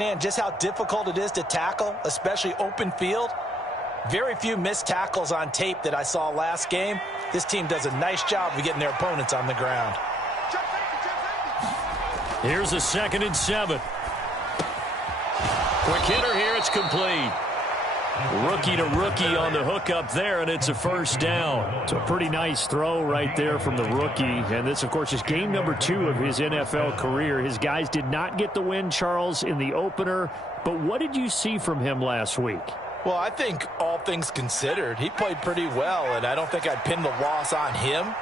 understand just how difficult it is to tackle, especially open field. Very few missed tackles on tape that I saw last game. This team does a nice job of getting their opponents on the ground. Here's a 2nd and 7. Quick hitter here. It's complete. Rookie to rookie on the hook up there, and it's a first down. It's a pretty nice throw right there from the rookie. And this, of course, is game number 2 of his NFL career. His guys did not get the win, Charles, in the opener. But what did you see from him last week? Well, I think all things considered, he played pretty well, and I don't think I'd pin the loss on him.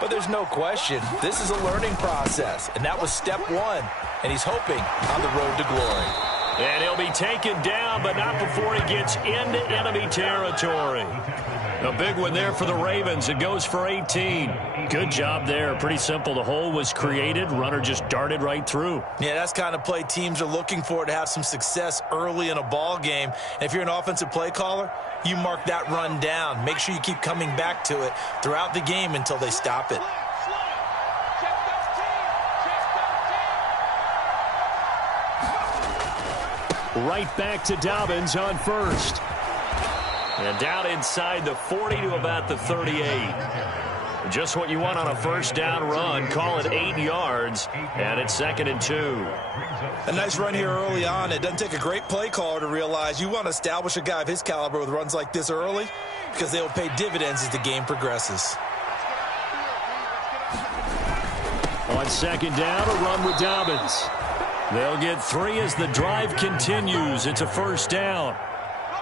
But there's no question, this is a learning process, and that was step 1, and he's hoping on the road to glory. And he'll be taken down, but not before he gets into enemy territory. A big one there for the Ravens. It goes for 18. Good job there. Pretty simple. The hole was created. Runner just darted right through. Yeah, that's the kind of play teams are looking for to have some success early in a ball game. And if you're an offensive play caller, you mark that run down. Make sure you keep coming back to it throughout the game until they stop it. Right back to Dobbins on first. And down inside the 40 to about the 38. Just what you want on a first down run. Call it 8 yards, and it's 2nd and 2. A nice run here early on. It doesn't take a great play caller to realize you want to establish a guy of his caliber with runs like this early because they will pay dividends as the game progresses. On 2nd down, a run with Dobbins. They'll get 3 as the drive continues. It's a first down.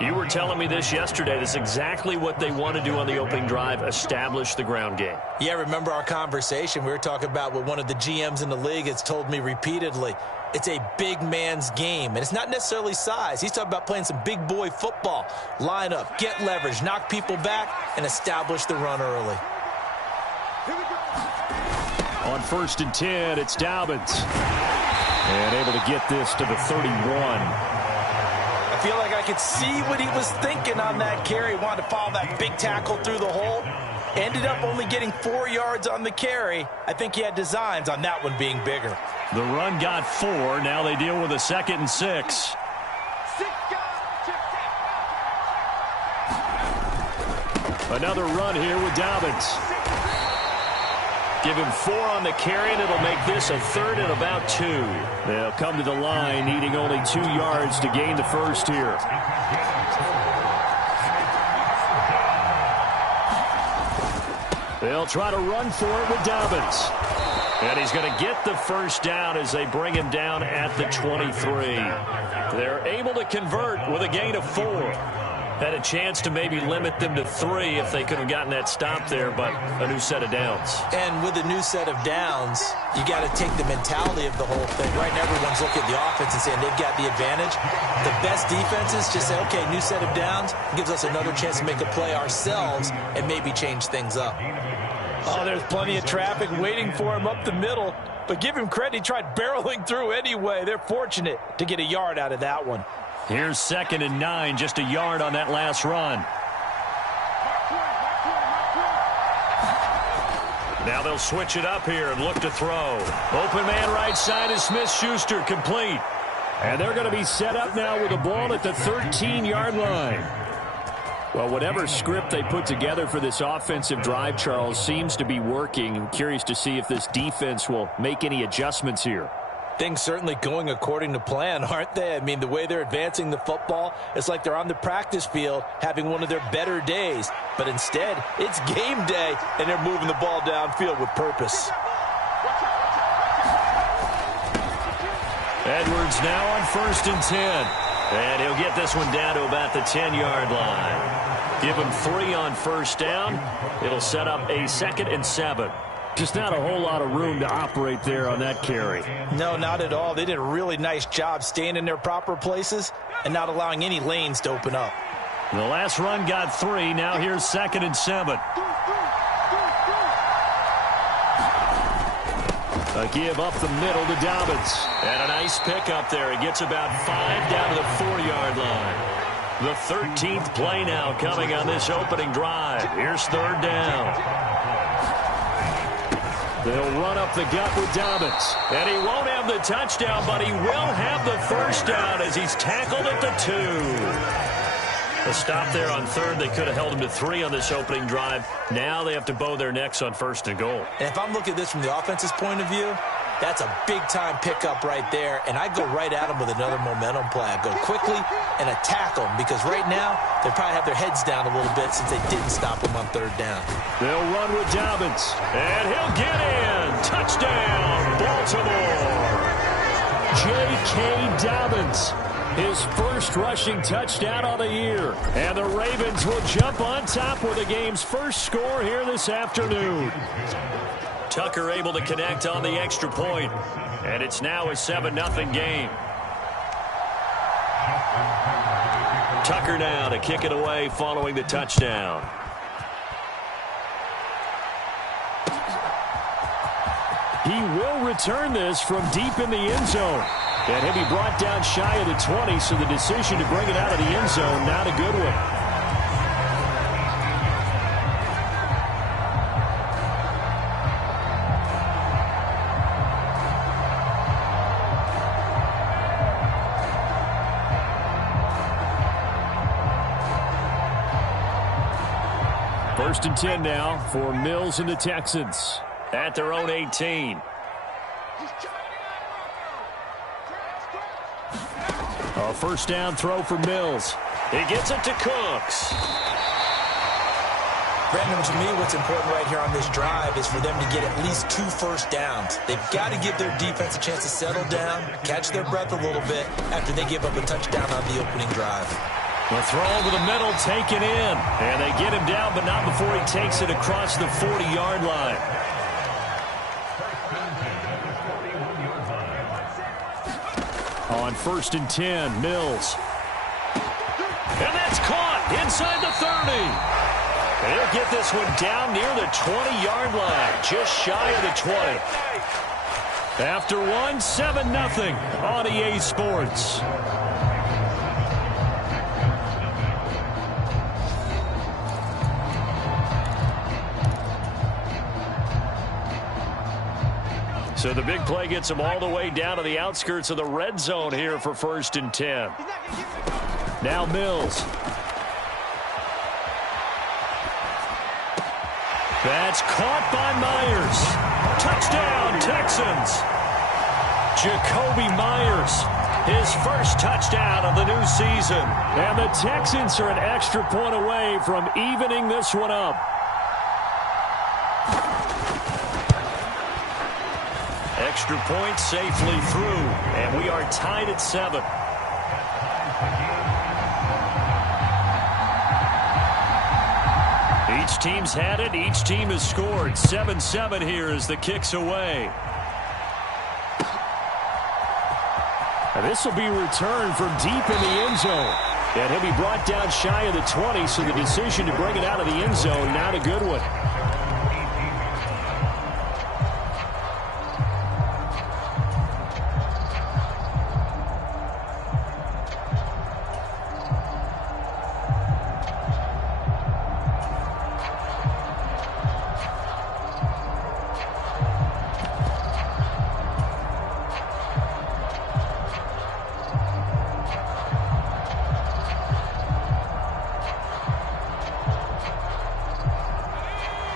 You were telling me this yesterday. That's exactly what they want to do on the opening drive, establish the ground game. Yeah, remember our conversation. We were talking about what one of the GMs in the league has told me repeatedly. It's a big man's game, and it's not necessarily size. He's talking about playing some big boy football. Line up, get leverage, knock people back, and establish the run early. On 1st and 10, it's Dobbins. And able to get this to the 31. I feel like I could see what he was thinking on that carry. Wanted to follow that big tackle through the hole. Ended up only getting 4 yards on the carry. I think he had designs on that one being bigger. The run got 4. Now they deal with a 2nd and 6. Another run here with Dobbins. Give him 4 on the carry, and it'll make this a 3rd and about 2. They'll come to the line, needing only 2 yards to gain the first here. They'll try to run for it with Dobbins. And he's going to get the first down as they bring him down at the 23. They're able to convert with a gain of 4. Had a chance to maybe limit them to 3 if they could have gotten that stop there, but a new set of downs. And with a new set of downs, you got to take the mentality of the whole thing. Right now, everyone's looking at the offense and saying they've got the advantage. The best defenses just say, okay, new set of downs gives us another chance to make a play ourselves and maybe change things up. Oh, there's plenty of traffic waiting for him up the middle, but give him credit. He tried barreling through anyway. They're fortunate to get a yard out of that one. Here's 2nd and 9, just a yard on that last run. Now they'll switch it up here and look to throw. Open man right side is Smith-Schuster, complete. And they're going to be set up now with the ball at the 13-yard line. Well, whatever script they put together for this offensive drive, Charles, seems to be working. I'm curious to see if this defense will make any adjustments here. Things certainly going according to plan, aren't they? I mean, the way they're advancing the football, it's like they're on the practice field having one of their better days. But instead, it's game day, and they're moving the ball downfield with purpose. Edwards now on 1st and 10. And he'll get this one down to about the 10-yard line. Give him 3 on first down. It'll set up a 2nd and 7. Just not a whole lot of room to operate there on that carry. No, not at all. They did a really nice job staying in their proper places and not allowing any lanes to open up. The last run got 3. Now here's 2nd and 7. A give up the middle to Dobbins. And a nice pickup there. He gets about 5 down to the 4-yard line. The 13th play now coming on this opening drive. Here's 3rd down. They'll run up the gut with Dobbins. And he won't have the touchdown, but he will have the first down as he's tackled at the 2. A stop there on third. They could have held him to 3 on this opening drive. Now they have to bow their necks on first and goal. And if I'm looking at this from the offense's point of view, that's a big-time pickup right there, and I go right at them with another momentum play. I go quickly and attack them because right now they probably have their heads down a little bit since they didn't stop them on third down. They'll run with Dobbins, and he'll get in. Touchdown, Baltimore. J.K. Dobbins, his first rushing touchdown on the year. And the Ravens will jump on top with the game's first score here this afternoon. Tucker able to connect on the extra point, and it's now a 7-0 game. Tucker now to kick it away following the touchdown. He will return this from deep in the end zone. And he'll be brought down shy of the 20, so the decision to bring it out of the end zone, not a good one. First and 10 now for Mills and the Texans at their own 18. A first down throw for Mills. He gets it to Cooks. Brandon, to me, what's important right here on this drive is for them to get at least 2 first downs. They've got to give their defense a chance to settle down, catch their breath a little bit after they give up a touchdown on the opening drive. The throw over the middle taken in. And they get him down, but not before he takes it across the 40-yard line. On first and 10, Mills. And that's caught inside the 30. And he'll get this one down near the 20-yard line, just shy of the 20. After one, 7-0 on EA Sports. So the big play gets him all the way down to the outskirts of the red zone here for first and 10. Now Mills. That's caught by Myers. Touchdown, Texans. Jacoby Myers, his first touchdown of the new season. And the Texans are an extra point away from evening this one up. Extra point safely through, and we are tied at 7. Each team's had it. Each team has scored. 7-7 here as the kick's away. And this will be returned from deep in the end zone. And he'll be brought down shy of the 20, so the decision to bring it out of the end zone, not a good one.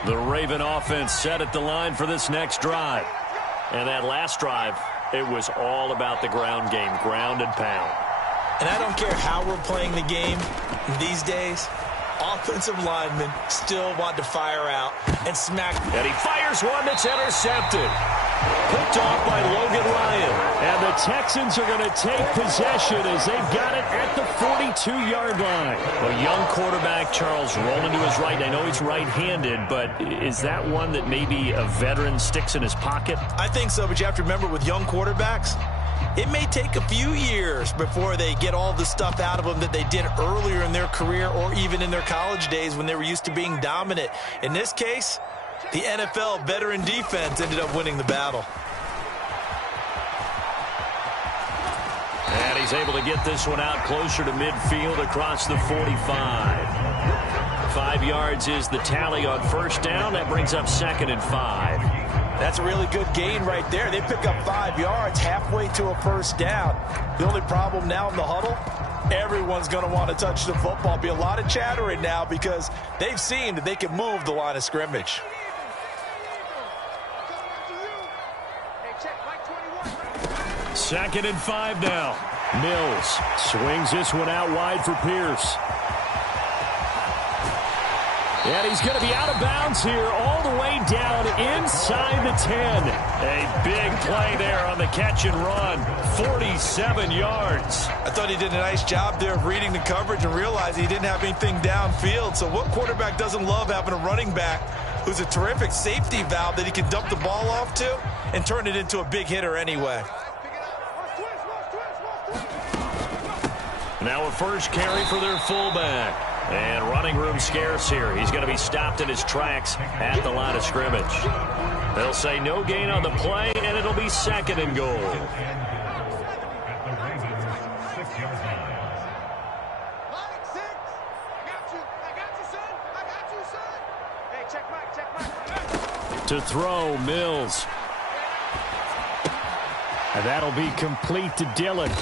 The Raven offense set at the line for this next drive. And that last drive, it was all about the ground game, ground and pound. And I don't care how we're playing the game these days, offensive linemen still want to fire out and smack. And he fires one that's intercepted. Picked off by Logan Ryan. And the Texans are going to take possession as they've got it at the 42-yard line. A young quarterback, Charles, rolling to his right. I know he's right-handed, but is that one that maybe a veteran sticks in his pocket? I think so, but you have to remember with young quarterbacks, it may take a few years before they get all the stuff out of them that they did earlier in their career or even in their college days when they were used to being dominant. In this case, the NFL veteran defense ended up winning the battle. And he's able to get this one out closer to midfield across the 45. 5 yards is the tally on first down. That brings up 2nd and 5. That's a really good gain right there. They pick up 5 yards halfway to a first down. The only problem now in the huddle, everyone's going to want to touch the football. Be a lot of chattering now because they've seen that they can move the line of scrimmage. Second and 5 now. Mills swings this one out wide for Pierce. And he's going to be out of bounds here all the way down inside the 10. A big play there on the catch and run. 47 yards. I thought he did a nice job there of reading the coverage and realizing he didn't have anything downfield. So what quarterback doesn't love having a running back who's a terrific safety valve that he can dump the ball off to and turn it into a big hitter anyway? Now a first carry for their fullback. And running room scarce here. He's going to be stopped in his tracks at the line of scrimmage. They'll say no gain on the play, and it'll be second and goal. To throw, Mills. And that'll be complete to Dillon.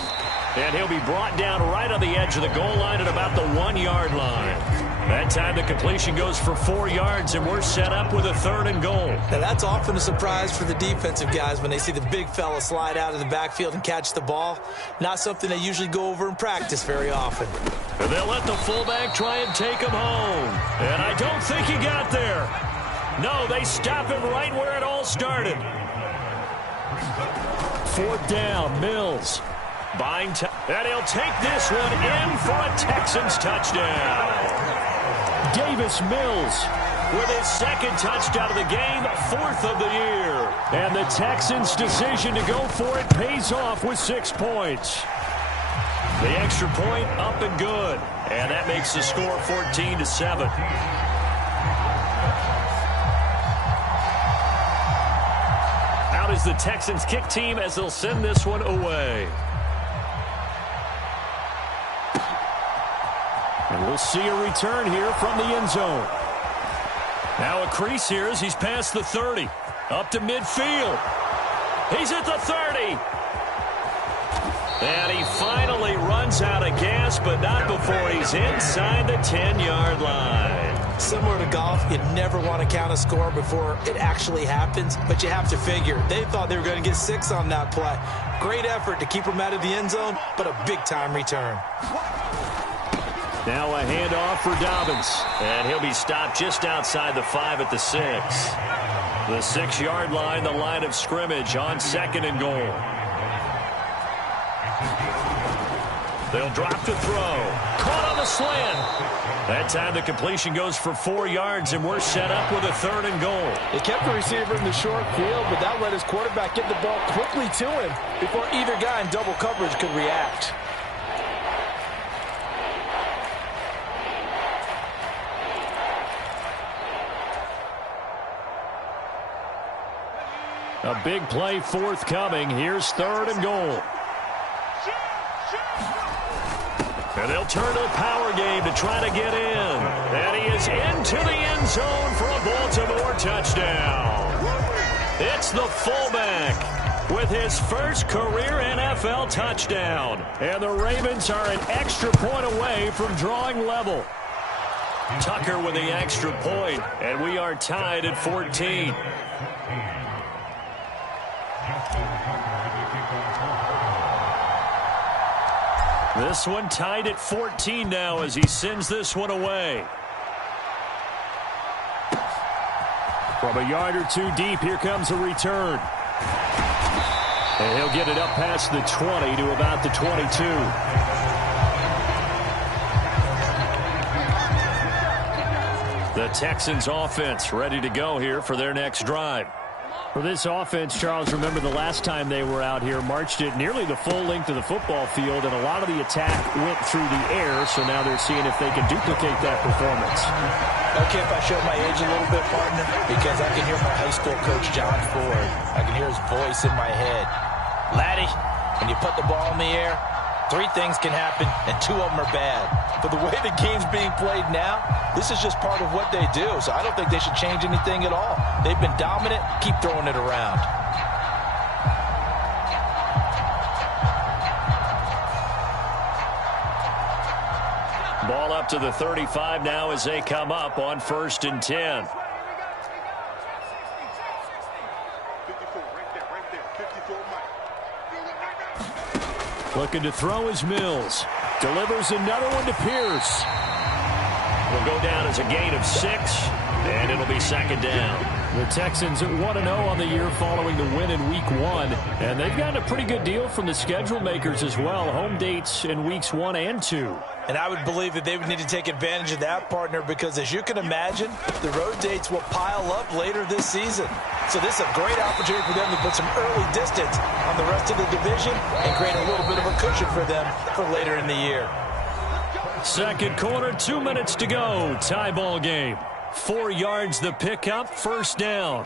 And he'll be brought down right on the edge of the goal line at about the 1-yard line. That time the completion goes for 4 yards, and we're set up with a third and goal. Now that's often a surprise for the defensive guys when they see the big fella slide out of the backfield and catch the ball. Not something they usually go over in practice very often. And they'll let the fullback try and take him home. And I don't think he got there. No, they stop him right where it all started. Fourth down, Mills. Buying time, and he'll take this one in for a Texans touchdown. Davis Mills with his second touchdown of the game, 4th of the year. And the Texans' decision to go for it pays off with 6 points. The extra point up and good. And that makes the score 14-7. Out is the Texans kick team as they'll send this one away. And we'll see a return here from the end zone. Now a crease here as he's past the 30. Up to midfield. He's at the 30. And he finally runs out of gas, but not before he's inside the 10-yard line. Similar to golf, you never want to count a score before it actually happens, but you have to figure. They thought they were going to get 6 on that play. Great effort to keep them out of the end zone, but a big-time return. Now a handoff for Dobbins. And he'll be stopped just outside the 5 at the 6. The 6-yard line, the line of scrimmage on second and goal. They'll drop to throw. Caught on the slant. That time the completion goes for 4 yards, and we're set up with a third and goal. They kept the receiver in the short field, but that let his quarterback get the ball quickly to him before either guy in double coverage could react. A big play forthcoming. Here's third and goal. And they'll turn to the power game to try to get in. And he is into the end zone for a Baltimore touchdown. It's the fullback with his first career NFL touchdown. And the Ravens are an extra point away from drawing level. Tucker with the extra point, and we are tied at 14. This one tied at 14 now as he sends this one away. From a yard or two deep, here comes a return. And he'll get it up past the 20 to about the 22. The Texans offense ready to go here for their next drive. For this offense, Charles, remember the last time they were out here, marched it nearly the full length of the football field, and a lot of the attack went through the air, so now they're seeing if they can duplicate that performance. Okay, if I show my age a little bit, partner, because I can hear my high school coach, John Ford. I can hear his voice in my head. Laddie, when you put the ball in the air, Three things can happen, and two of them are bad. But the way the game's being played now, this is just part of what they do. So I don't think they should change anything at all. They've been dominant. Keep throwing it around. Ball up to the 35 now as they come up on 1st and 10. Looking to throw is Mills. Delivers another one to Pierce. Will go down as a gain of 6, and it'll be 2nd down. The Texans at 1-0 on the year following the win in Week 1. And they've gotten a pretty good deal from the schedule makers as well. Home dates in Weeks 1 and 2. And I would believe that they would need to take advantage of that, partner, because as you can imagine, the road dates will pile up later this season. So this is a great opportunity for them to put some early distance on the rest of the division and create a little bit of a cushion for them for later in the year. Second quarter, 2 minutes to go. Tie ball game. 4 yards the pickup, 1st down.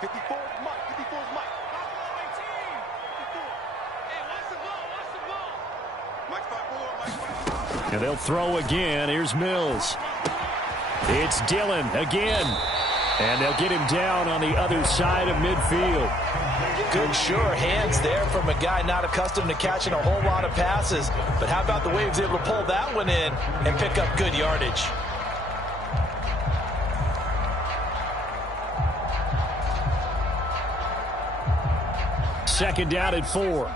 54 is Mike. 54 is Mike. And they'll throw again. Here's Mills. It's Dillon again. And they'll get him down on the other side of midfield. Good, sure hands there from a guy not accustomed to catching a whole lot of passes. But how about the way he was able to pull that one in and pick up good yardage? Second down at 4.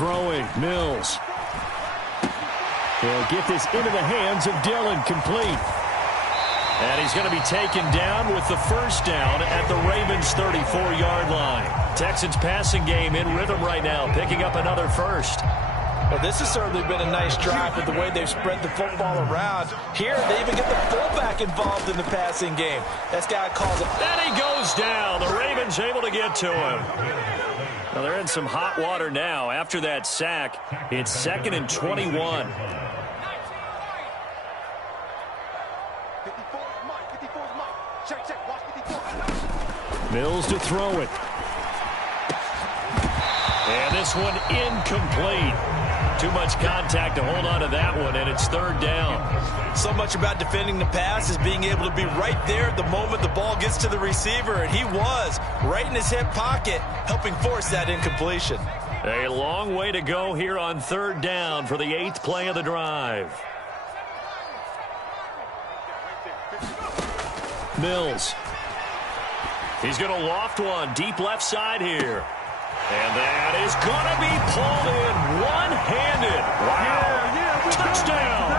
Throwing, Mills. He'll get this into the hands of Dillon, complete. And he's going to be taken down with the 1st down at the Ravens' 34-yard line. Texans passing game in rhythm right now, picking up another 1st. Well, this has certainly been a nice drive with the way they've spread the football around. Here, they even get the fullback involved in the passing game. This guy calls it. And he goes down. The Ravens able to get to him. Now they're in some hot water now. After that sack, it's 2nd and 21. 54 is Mike. 54 is Mike. Check. Watch 54. Mills to throw it. And this one incomplete. Too much contact to hold on to that one, and it's 3rd down. So much about defending the pass is being able to be right there at the moment the ball gets to the receiver, and he was right in his hip pocket, helping force that incompletion. A long way to go here on 3rd down for the 8th play of the drive. Mills. He's going to loft one deep left side here. And that is going to be pulled in one-handed. Wow. Touchdown.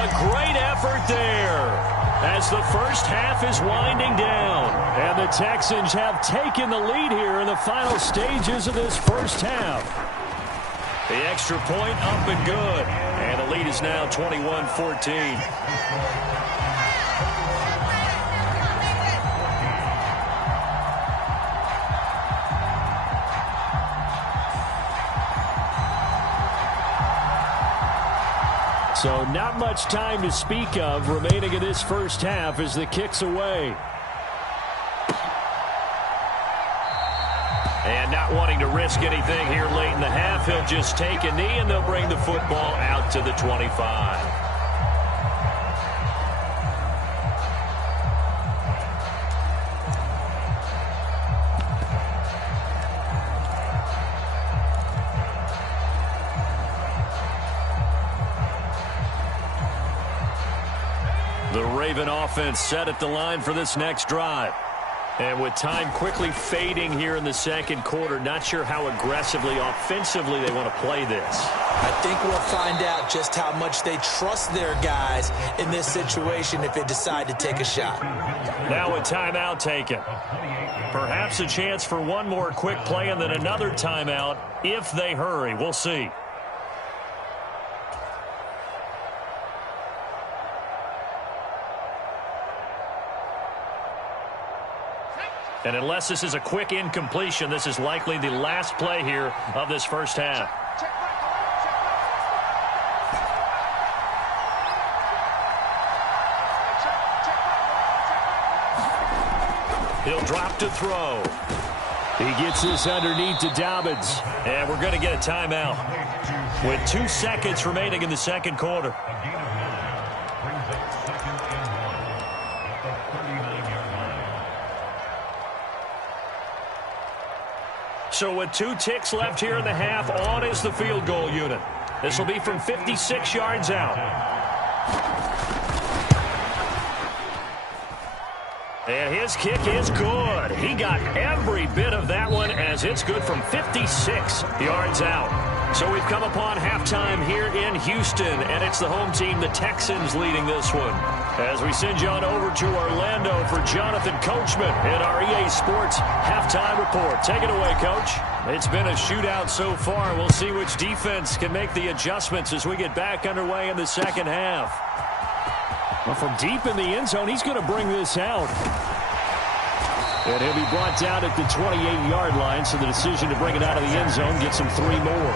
A great effort there as the first half is winding down. And the Texans have taken the lead here in the final stages of this first half. The extra point up and good. And the lead is now 21-14. So not much time to speak of remaining in this first half as the kick's away. And not wanting to risk anything here late in the half, he'll just take a knee and they'll bring the football out to the 25. The Raven offense set at the line for this next drive. And with time quickly fading here in the second quarter, not sure how aggressively, offensively they want to play this. I think we'll find out just how much they trust their guys in this situation if they decide to take a shot. Now a timeout taken. Perhaps a chance for one more quick play and then another timeout if they hurry. We'll see. And unless this is a quick incompletion, this is likely the last play here of this first half. He'll drop to throw. He gets this underneath to Dobbins. And we're going to get a timeout with 2 seconds remaining in the second quarter. So with 2 ticks left here in the half, on is the field goal unit. This will be from 56 yards out. And his kick is good. He got every bit of that one as it's good from 56 yards out. So we've come upon halftime here in Houston, and it's the home team, the Texans, leading this one. As we send you on over to Orlando for Jonathan Coachman in our EA Sports halftime report. Take it away, Coach. It's been a shootout so far. We'll see which defense can make the adjustments as we get back underway in the second half. Well, from deep in the end zone, he's going to bring this out. And he'll be brought down at the 28-yard line, so the decision to bring it out of the end zone gets him 3 more.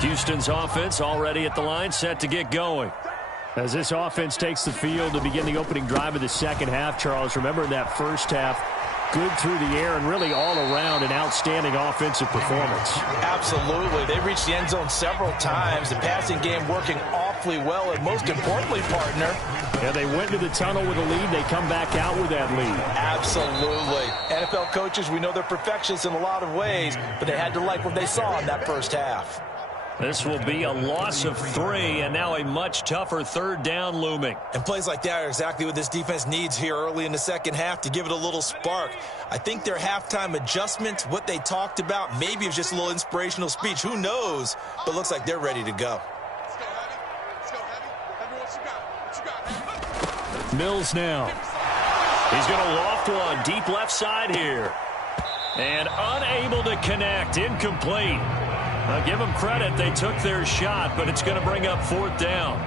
Houston's offense already at the line, set to get going. As this offense takes the field to begin the opening drive of the second half, Charles, remember in that first half, good through the air and really all around an outstanding offensive performance. Absolutely. They reached the end zone several times. The passing game working awfully well, and most importantly, partner. Yeah, they went to the tunnel with a lead. They come back out with that lead. Absolutely. NFL coaches, we know they're perfectionists in a lot of ways, but they had to like what they saw in that first half. This will be a loss of 3, and now a much tougher third down looming. And plays like that are exactly what this defense needs here early in the second half to give it a little spark. I think their halftime adjustment, what they talked about, maybe it was just a little inspirational speech. Who knows? But looks like they're ready to go. Mills now. He's going to loft one deep left side here. And unable to connect. Incomplete. I'll give them credit. They took their shot, but it's going to bring up 4th down.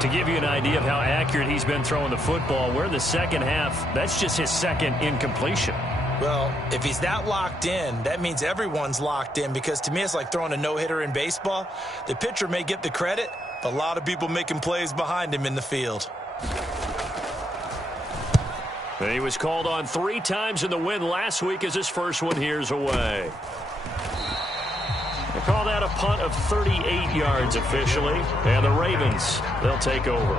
To give you an idea of how accurate he's been throwing the football, we're in the second half. That's just his second incompletion. Well, if he's that locked in, that means everyone's locked in, because to me it's like throwing a no-hitter in baseball. The pitcher may get the credit, but a lot of people making plays behind him in the field. He was called on 3 times in the win last week as his first one here's away. They call that a punt of 38 yards officially. And the Ravens, they'll take over.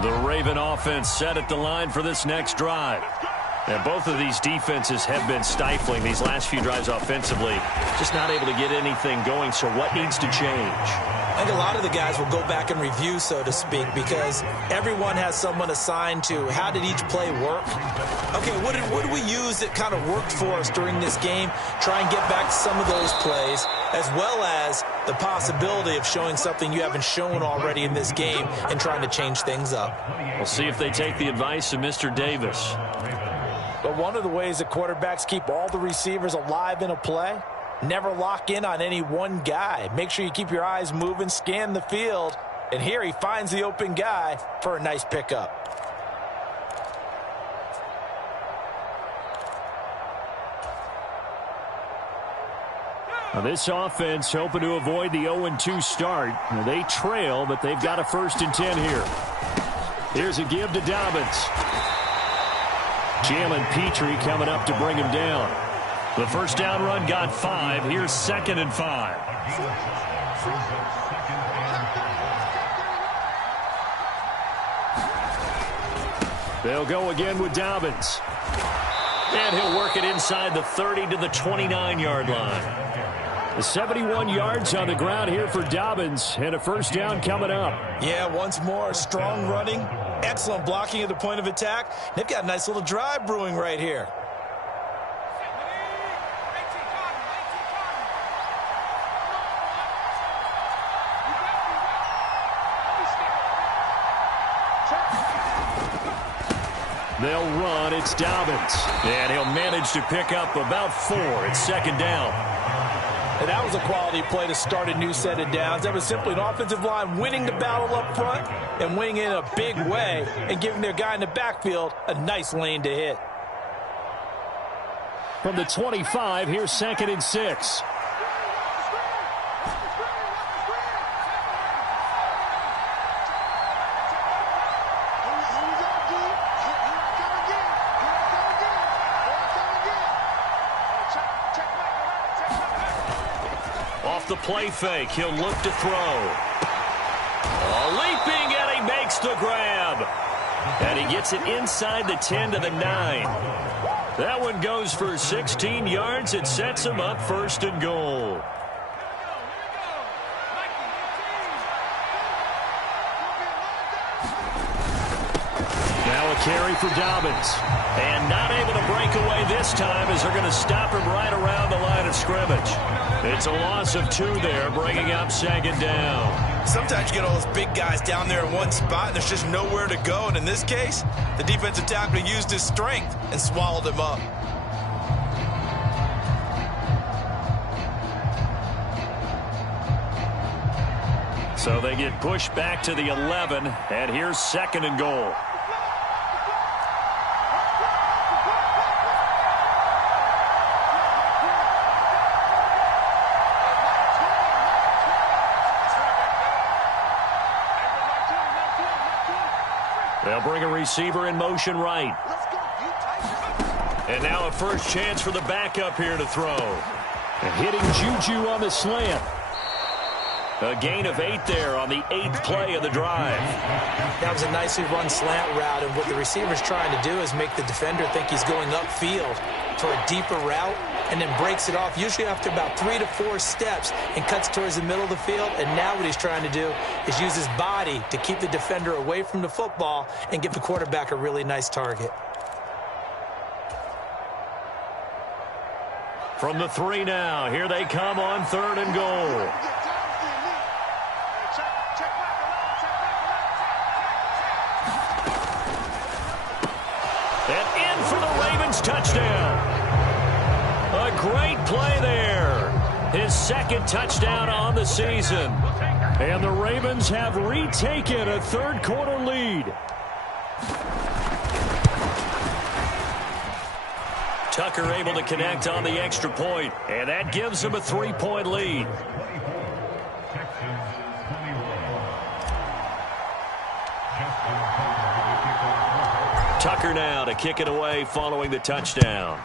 The Raven offense set at the line for this next drive. And both of these defenses have been stifling these last few drives offensively. Just not able to get anything going, so what needs to change? I think a lot of the guys will go back and review, so to speak, because everyone has someone assigned to how did each play work. Okay, what did we use that kind of worked for us during this game? Try and get back to some of those plays, as well as the possibility of showing something you haven't shown already in this game and trying to change things up. We'll see if they take the advice of Mr. Davis. But one of the ways that quarterbacks keep all the receivers alive in a play, never lock in on any one guy. Make sure you keep your eyes moving, scan the field, and here he finds the open guy for a nice pickup. Now this offense hoping to avoid the 0-2 start. They trail, but they've got a 1st and 10 here. Here's a give to Dobbins. Jalen Petrie coming up to bring him down. The first down run got 5. Here's 2nd and 5. They'll go again with Dobbins. And he'll work it inside the 30 to the 29-yard line. The 71 yards on the ground here for Dobbins, and a 1st down coming up. Yeah, once more, strong running, excellent blocking at the point of attack. They've got a nice little drive brewing right here. They'll run. It's Dobbins. And he'll manage to pick up about 4. It's 2nd down. And that was a quality play to start a new set of downs. That was simply an offensive line winning the battle up front and winning in a big way and giving their guy in the backfield a nice lane to hit. From the 25, here's 2nd and 6. The play fake. He'll look to throw. Leaping, and he makes the grab. And he gets it inside the 10 to the 9. That one goes for 16 yards. It sets him up 1st and goal. Now a carry for Dobbins. And not able to break away this time as they're going to stop him right around the line of scrimmage. It's a loss of 2 there, bringing up 2nd down. Sometimes you get all those big guys down there in one spot, and there's just nowhere to go. And in this case, the defensive tackle used his strength and swallowed him up. So they get pushed back to the 11, and here's 2nd and goal. They'll bring a receiver in motion right. And now a first chance for the backup here to throw. And hitting Juju on the slant. A gain of 8 there on the 8th play of the drive. That was a nicely run slant route, and what the receiver's trying to do is make the defender think he's going upfield for a deeper route, and then breaks it off, usually after about 3 to 4 steps, and cuts towards the middle of the field. And now what he's trying to do is use his body to keep the defender away from the football and give the quarterback a really nice target. From the 3 now, here they come on 3rd and goal. And in for the Ravens touchdown. A great play there. His 2nd touchdown on the season. And the Ravens have retaken a 3rd quarter lead. Tucker able to connect on the extra point, and that gives him a 3-point lead. Tucker now to kick it away following the touchdown.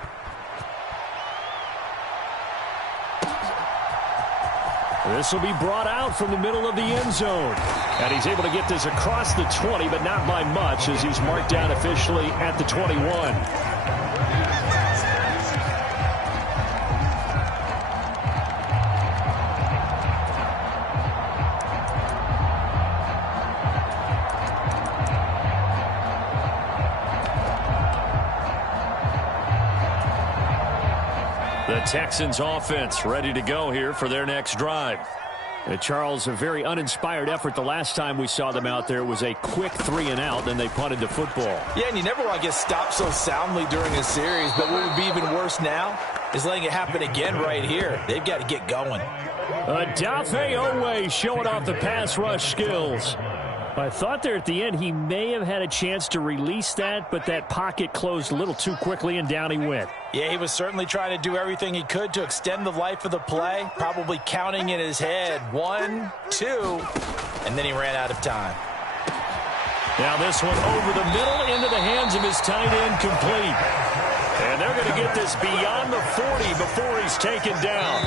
This will be brought out from the middle of the end zone. And he's able to get this across the 20, but not by much, as he's marked down officially at the 21. The Texans offense ready to go here for their next drive. Charles, a very uninspired effort the last time we saw them out there. It was a quick 3-and-out, then they punted the football. Yeah, and you never want to get stopped so soundly during a series, but what would be even worse now is letting it happen again right here. They've got to get going. Dafe Owe showing off the pass rush skills. I thought there at the end he may have had a chance to release that, but that pocket closed a little too quickly, and down he went. Yeah, he was certainly trying to do everything he could to extend the life of the play, probably counting in his head 1, 2, and then he ran out of time. Now this one over the middle into the hands of his tight end, complete. And they're going to get this beyond the 40 before he's taken down.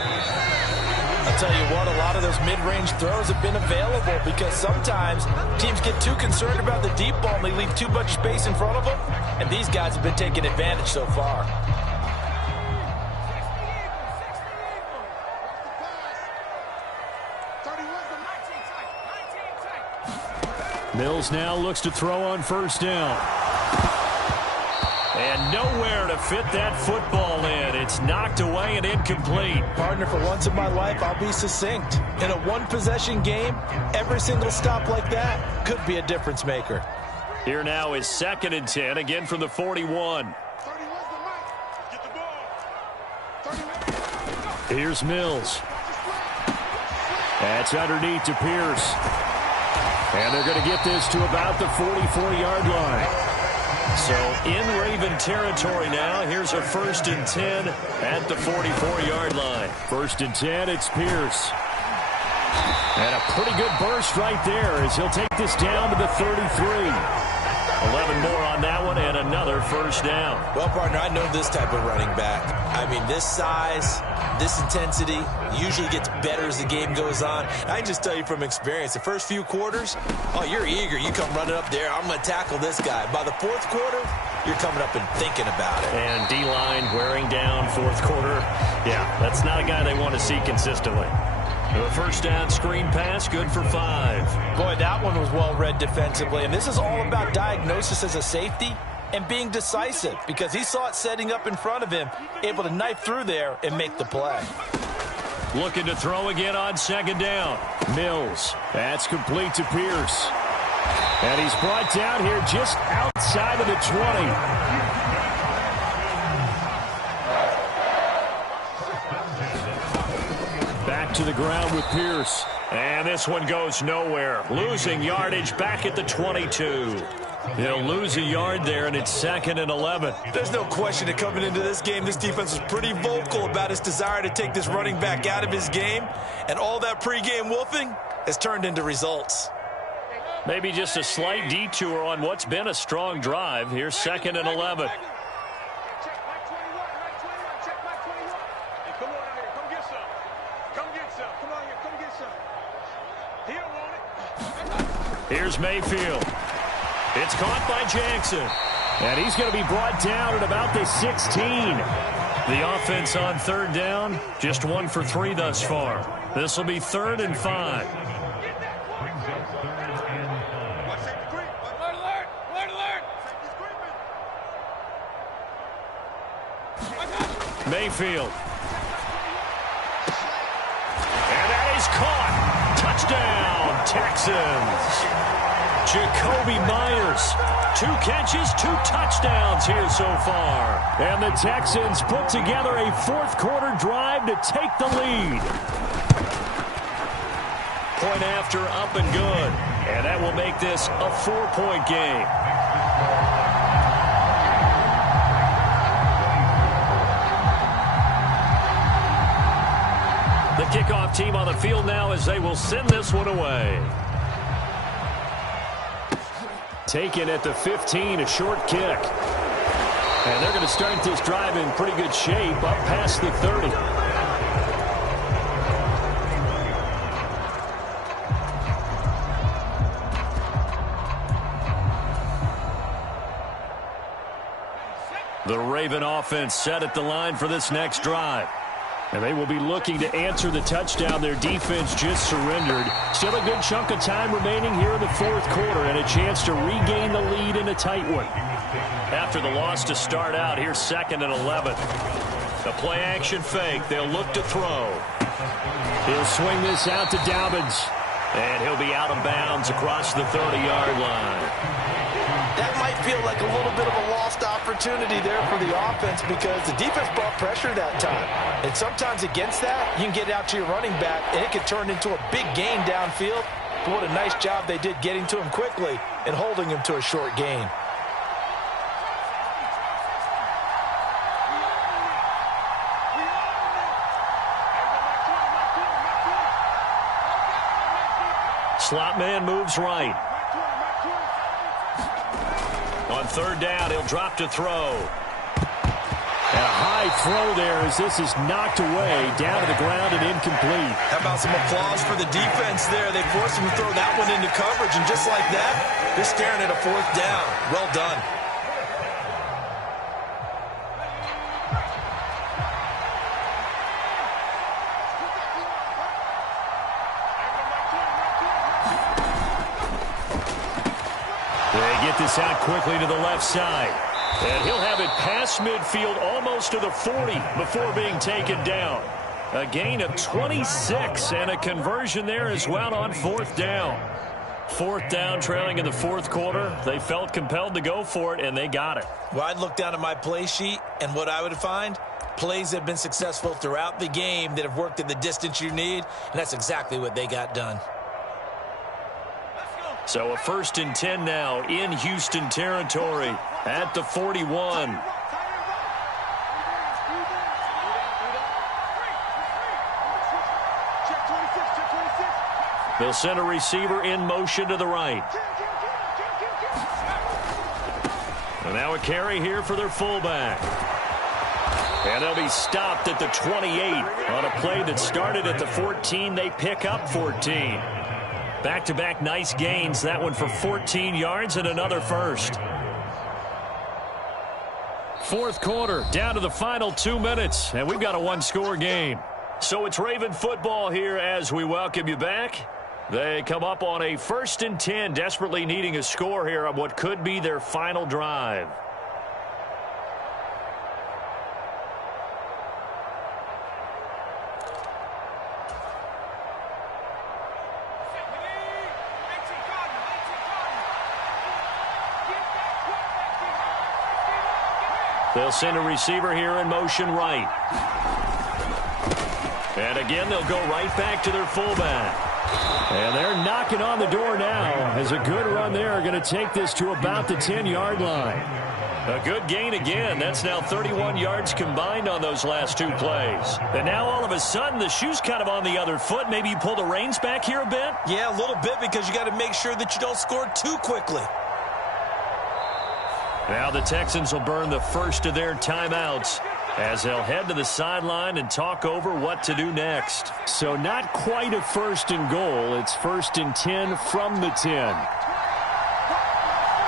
I'll tell you what, a lot of those mid-range throws have been available because sometimes teams get too concerned about the deep ball and they leave too much space in front of them, and these guys have been taking advantage so far. Mills now looks to throw on 1st down. And nowhere to fit that football in. It's knocked away and incomplete. Partner, for once in my life, I'll be succinct. In a one-possession game, every single stop like that could be a difference maker. Here now is 2nd and 10, again from the 41. Here's Mills. It's underneath to Pierce. And they're going to get this to about the 44-yard line. So in Raven territory now. Here's a 1st and 10 at the 44-yard line. 1st and 10, it's Pierce. And a pretty good burst right there as he'll take this down to the 33. 11 more on that one and another 1st down. Well, partner, I know this type of running back. I mean, this size, this intensity usually gets better as the game goes on. I can just tell you from experience, the first few quarters, oh, you're eager. You come running up there, I'm going to tackle this guy. By the 4th quarter, you're coming up and thinking about it. And D-line wearing down 4th quarter. Yeah, that's not a guy they want to see consistently. The 1st down screen pass, good for 5. Boy, that one was well read defensively. And this is all about diagnosis as a safety and being decisive, because he saw it setting up in front of him, able to knife through there and make the play. Looking to throw again on 2nd down. Mills. That's complete to Pierce. And he's brought down here just outside of the 20. Back to the ground with Pierce. And this one goes nowhere. Losing yardage back at the 22. He'll lose a yard there, and it's 2nd and 11. There's no question that coming into this game, this defense was pretty vocal about its desire to take this running back out of his game. And all that pregame wolfing has turned into results. Maybe just a slight detour on what's been a strong drive. Here's 2nd and 11. Here's Mayfield. It's caught by Jackson. And he's going to be brought down at about the 16. The offense on 3rd down, just 1 for 3 thus far. This will be 3rd and 5. Mayfield. And that is caught. Touchdown, Texans. Jacoby Myers, 2 catches, 2 touchdowns here so far. And the Texans put together a 4th quarter drive to take the lead. Point after, up and good. And that will make this a 4-point game. The kickoff team on the field now as they will send this one away. Taken at the 15, a short kick. And they're going to start this drive in pretty good shape up past the 30. The Raven offense set at the line for this next drive. And they will be looking to answer the touchdown their defense just surrendered. Still a good chunk of time remaining here in the 4th quarter and a chance to regain the lead in a tight one. After the loss to start out, here's 2nd and 11. The play action fake. They'll look to throw. He'll swing this out to Dobbins. And he'll be out of bounds across the 30-yard line. That might feel like a little bit of a lost opportunity there for the offense, because the defense brought pressure that time. And sometimes against that, you can get out to your running back, and it could turn into a big gain downfield. But what a nice job they did getting to him quickly and holding him to a short gain. Slot man moves right. On 3rd down, he'll drop to throw. And a high throw there as this is knocked away, down to the ground and incomplete. How about some applause for the defense there? They forced him to throw that one into coverage, and just like that, they're staring at a 4th down. Well done. They get this out quickly to the left side. And he'll have it past midfield almost to the 40 before being taken down. A gain of 26 and a conversion there as well on 4th down. 4th down, trailing in the 4th quarter. They felt compelled to go for it, and they got it. Well, I'd look down at my play sheet, and what I would find, plays that have been successful throughout the game that have worked in the distance you need, and that's exactly what they got done. So a 1st and 10 now in Houston territory at the 41. They'll send a receiver in motion to the right. And now a carry here for their fullback. And they'll be stopped at the 28 on a play that started at the 14. They pick up 14. Back-to-back nice gains. That one for 14 yards and another first. Fourth quarter, down to the final 2 minutes, and we've got a one-score game. So it's Raven football here as we welcome you back. They come up on a 1st and 10, desperately needing a score here on what could be their final drive. They'll send a receiver here in motion right. And again, they'll go right back to their fullback. And they're knocking on the door now as a good run there are going to take this to about the 10-yard line. A good gain again. That's now 31 yards combined on those last 2 plays. And now all of a sudden the shoe's kind of on the other foot. Maybe you pull the reins back here a bit? Yeah, a little bit because you got to make sure that you don't score too quickly. Now the Texans will burn the first of their timeouts as they'll head to the sideline and talk over what to do next. So not quite a 1st and goal. It's 1st and 10 from the 10.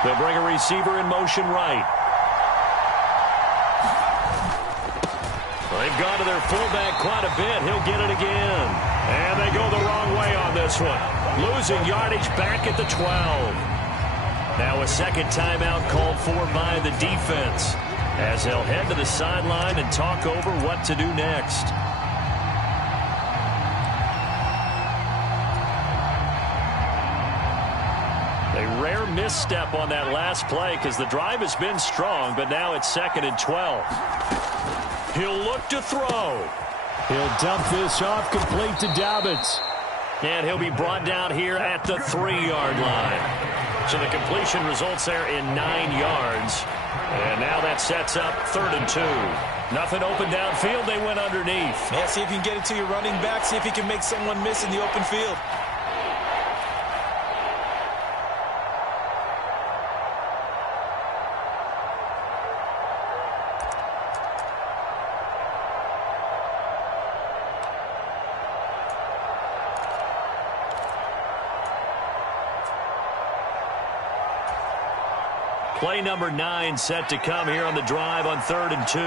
They'll bring a receiver in motion right. They've gone to their fullback quite a bit. He'll get it again. And they go the wrong way on this one. Losing yardage back at the 12. Now a second timeout called for by the defense as they'll head to the sideline and talk over what to do next. A rare misstep on that last play because the drive has been strong, but now it's 2nd and 12. He'll look to throw. He'll dump this off complete to Dobbins. And he'll be brought down here at the 3-yard line. So the completion results there in 9 yards. And now that sets up 3rd and 2. Nothing open downfield. They went underneath. Yeah, see if you can get it to your running back. See if you can make someone miss in the open field. Play number 9 set to come here on the drive on 3rd and 2.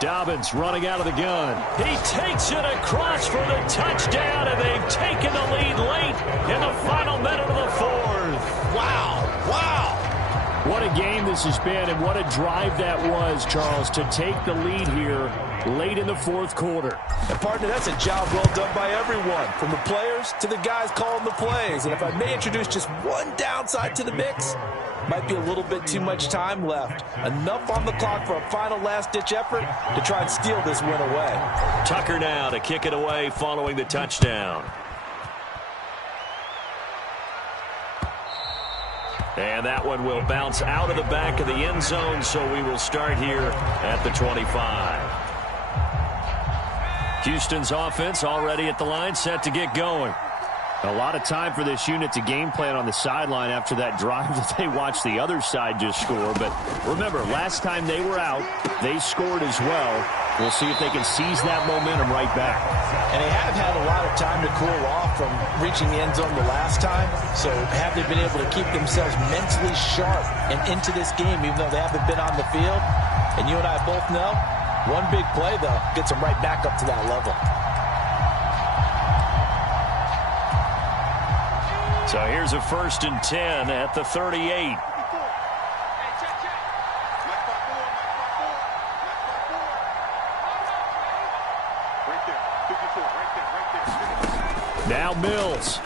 Dobbins running out of the gun. He takes it across for the touchdown, and they've taken the lead late in the final minute of the 4th. Wow, wow. What a game this has been, and what a drive that was, Charles, to take the lead here late in the 4th quarter. And partner, that's a job well done by everyone, from the players to the guys calling the plays. And if I may introduce just one downside to the mix, might be a little bit too much time left. Enough on the clock for a final last-ditch effort to try and steal this win away. Tucker now to kick it away following the touchdown. And that one will bounce out of the back of the end zone, so we will start here at the 25. Houston's offense already at the line, set to get going. A lot of time for this unit to game plan on the sideline after that drive that they watched the other side just score. But remember, last time they were out, they scored as well. We'll see if they can seize that momentum right back. And they have had a lot of time to cool off from reaching the end zone the last time. So have they been able to keep themselves mentally sharp and into this game, even though they haven't been on the field? And you and I both know, one big play, though, gets them right back up to that level. So here's a 1st and 10 at the 38. Now Mills.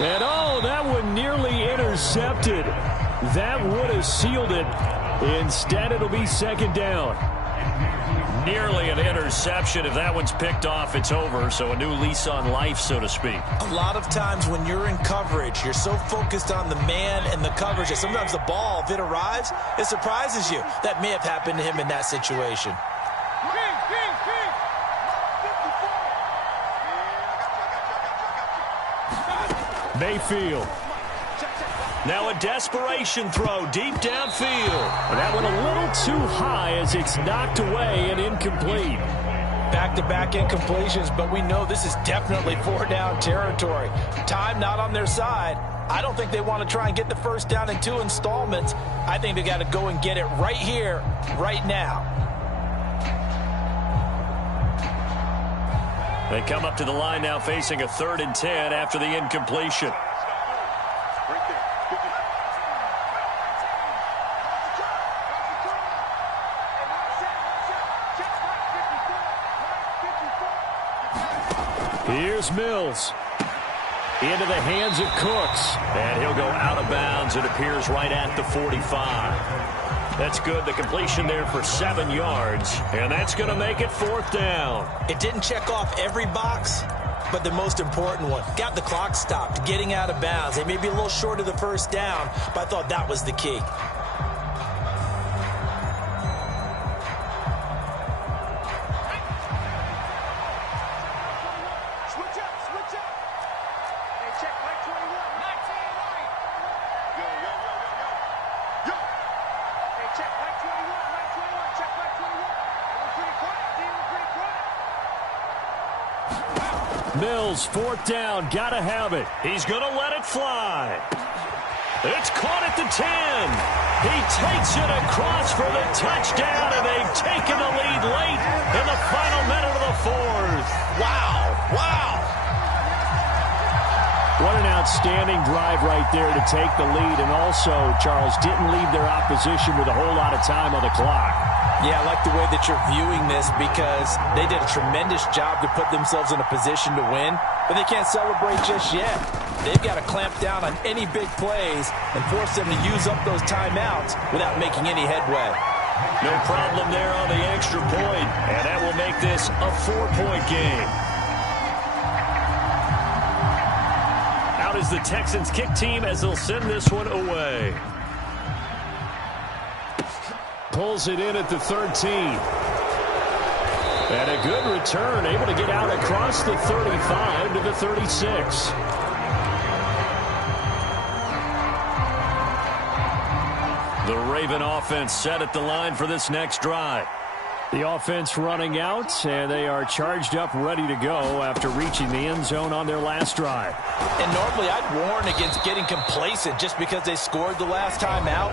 And oh, that one nearly intercepted. That would have sealed it. Instead, it'll be second down. Nearly an interception. If that one's picked off, it's over. So a new lease on life, so to speak. A lot of times when you're in coverage, you're so focused on the man and the coverage that sometimes the ball, if it arrives, it surprises you. That may have happened to him in that situation. Mayfield. Now a desperation throw deep downfield. And that went a little too high as it's knocked away and incomplete. Back-to-back incompletions, but we know this is definitely four-down territory. Time not on their side. I don't think they want to try and get the first down in 2 installments. I think they got to go and get it right here, right now. They come up to the line now facing a 3rd and 10 after the incompletion. Here's Mills. Into the hands of Cooks. And he'll go out of bounds. It appears right at the 45. That's good. The completion there for 7 yards. And that's going to make it 4th down. It didn't check off every box, but the most important one. Got the clock stopped, getting out of bounds. They may be a little short of the first down, but I thought that was the key. Mills, 4th down, gotta have it. He's going to let it fly. It's caught at the 10. He takes it across for the touchdown, and they've taken the lead late in the final minute of the 4th. Wow, wow. What an outstanding drive right there to take the lead, and also, Charles, didn't leave their opposition with a whole lot of time on the clock. Yeah, I like the way that you're viewing this because they did a tremendous job to put themselves in a position to win, but they can't celebrate just yet. They've got to clamp down on any big plays and force them to use up those timeouts without making any headway. No problem there on the extra point, and that will make this a 4-point game. Out is the Texans kick team as they'll send this one away. Pulls it in at the 13. And a good return, able to get out across the 35 to the 36. The Raven offense set at the line for this next drive. The offense running out, and they are charged up, ready to go after reaching the end zone on their last drive. And normally I'd warn against getting complacent just because they scored the last time out.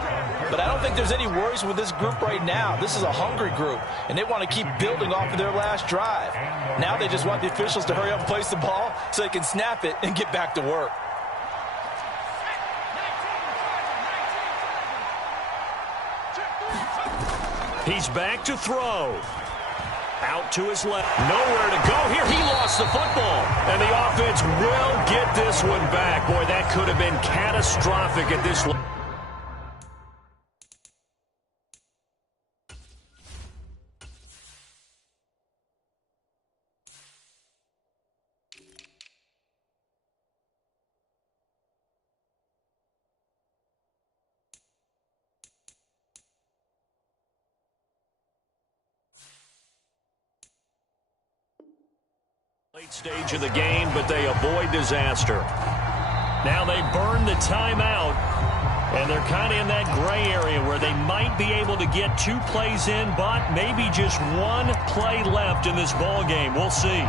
But I don't think there's any worries with this group right now. This is a hungry group, and they want to keep building off of their last drive. Now they just want the officials to hurry up and place the ball so they can snap it and get back to work. He's back to throw. Out to his left. Nowhere to go here. He lost the football. And the offense will get this one back. Boy, that could have been catastrophic at this level. Late stage of the game, but they avoid disaster. Now they burn the timeout, and they're kind of in that gray area where they might be able to get 2 plays in, but maybe just 1 play left in this ball game. We'll see.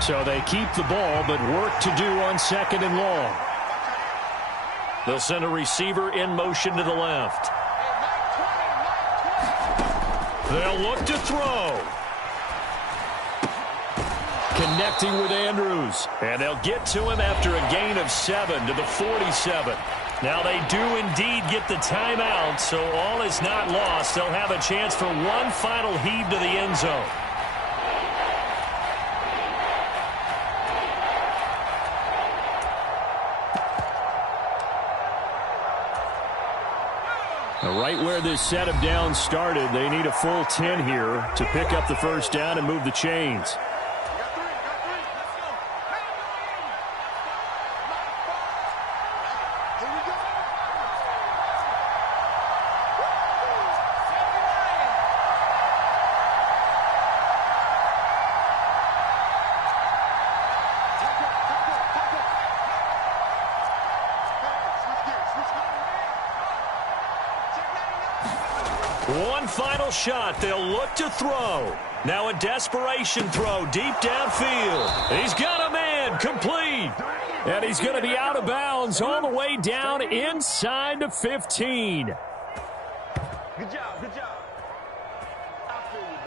So they keep the ball, but work to do on 2nd and long. They'll send a receiver in motion to the left. They'll look to throw. Connecting with Andrews. And they'll get to him after a gain of 7 to the 47. Now they do indeed get the timeout, so all is not lost. They'll have a chance for one final heave to the end zone. Right where this set of downs started, they need a full 10 here to pick up the first down and move the chains. One final shot. They'll look to throw. Now a desperation throw deep downfield. He's got a man complete. And he's going to be out of bounds all the way down inside the 15. Good job, good job. I feel you.